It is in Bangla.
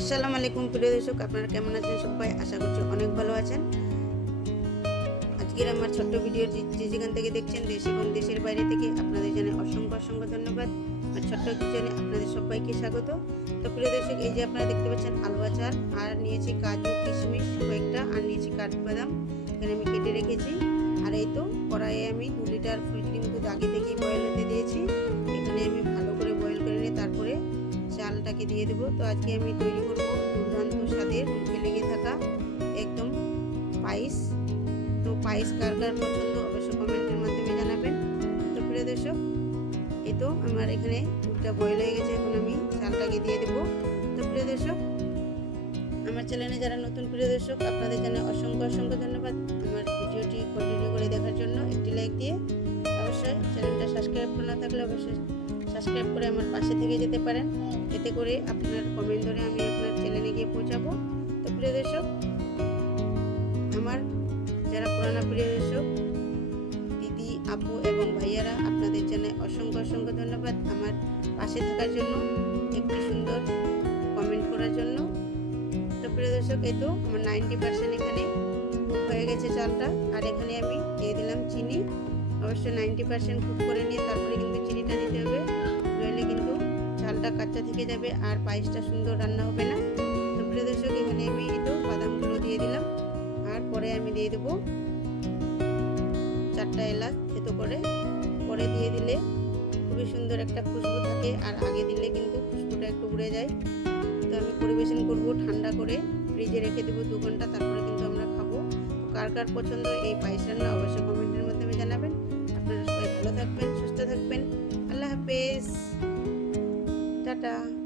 আসসালামু আলাইকুম, প্রিয় দর্শক, আপনারা কেমন আছেন সবাই? আশা করছি অনেক ভালো আছেন। আজকের আমার ছোট্ট ভিডিও যে যেখান থেকে দেখছেন, দেশ এবং দেশের বাইরে থেকে আপনাদের জানাই অসংখ্য অসংখ্য ধন্যবাদ। আর ছোট্ট কিচেনে আপনাদের সবাইকে স্বাগত। তো প্রিয় দর্শক, এই যে আপনারা দেখতে পাচ্ছেন, আলু আচার, আর নিয়েছি কাজু, কিশমিশ কয়েকটা, আর নিয়েছি কাঠবাদাম। এখানে আমি কেটে রেখেছি। আর এই তো কড়াইয়ে আমি দু লিটার ফুল ক্রিম দুধ আগে থেকেই বয়েল হতে দিয়েছি। চালটাকে দিয়ে দেবো। তো আজকে আমি তৈরি করব দুর্দান্ত স্বাদের মুখে লেগে থাকা একদম পায়েস। তো পায়েস কার কার পছন্দ অবশ্যই কমেন্টের মাধ্যমে জানাবেন। তো প্রিয় দর্শক, এই তো আমার এখানে দুধটা বয়েল হয়ে গেছে, এখন আমি চালটাকে দিয়ে দেবো। তো প্রিয় দর্শক, আমার চ্যানেলে যারা নতুন প্রিয় দর্শক, আপনাদের জানাই অসংখ্য অসংখ্য ধন্যবাদ আমার ভিডিওটি কন্টিনিউ করে দেখার জন্য। একটি লাইক দিয়ে অবশ্যই চ্যানেলটা সাবস্ক্রাইব করে না থাকলে অবশ্যই সাবস্ক্রাইব করে আমার পাশে থেকে যেতে পারেন। এতে করে আপনার কমেন্ট ধরে আমি আপনার চ্যানেলে গিয়ে পৌঁছাবো। তো প্রিয় দর্শক, আমার যারা পুরানা প্রিয় দর্শক, দিদি, আপু এবং ভাইয়ারা, আপনাদের জানাই অসংখ্য অসংখ্য ধন্যবাদ আমার পাশে থাকার জন্য, একটি সুন্দর কমেন্ট করার জন্য। তো প্রিয় দর্শক, এই তো আমার নাইনটি পার্সেন্ট এখানে হয়ে গেছে চালটা। আর এখানে আমি দিয়ে দিলাম চিনি। অবশ্যই নাইনটি পার্সেন্ট কুক করে নিয়ে তারপরে কিন্তু চিনিটা দিতে হবে। চালটা কাঁচা থেকে যাবে আর পায়েসটা সুন্দর রান্না হবে না। তো প্রিয় দর্শক, এখানে আমি তো বাদামগুলো দিয়ে দিলাম। আর পরে আমি দিয়ে দেবো চারটা এলাচ থেতো করে। পরে দিয়ে দিলে খুবই সুন্দর একটা খুশবু থাকে আর আগে দিলে কিন্তু খুশবুটা একটু উড়ে যায়। তো আমি পরিবেশন করব ঠান্ডা করে, ফ্রিজে রেখে দেবো দু ঘণ্টা, তারপরে কিন্তু আমরা খাব। কার কার পছন্দ এই পায়েস রান্না অবশ্যই কমেন্টের মাধ্যমে জানাবেন। আপনারা সবাই ভালো থাকবেন, সুস্থ থাকবেন। আল্লাহ হাফেজ। Yeah.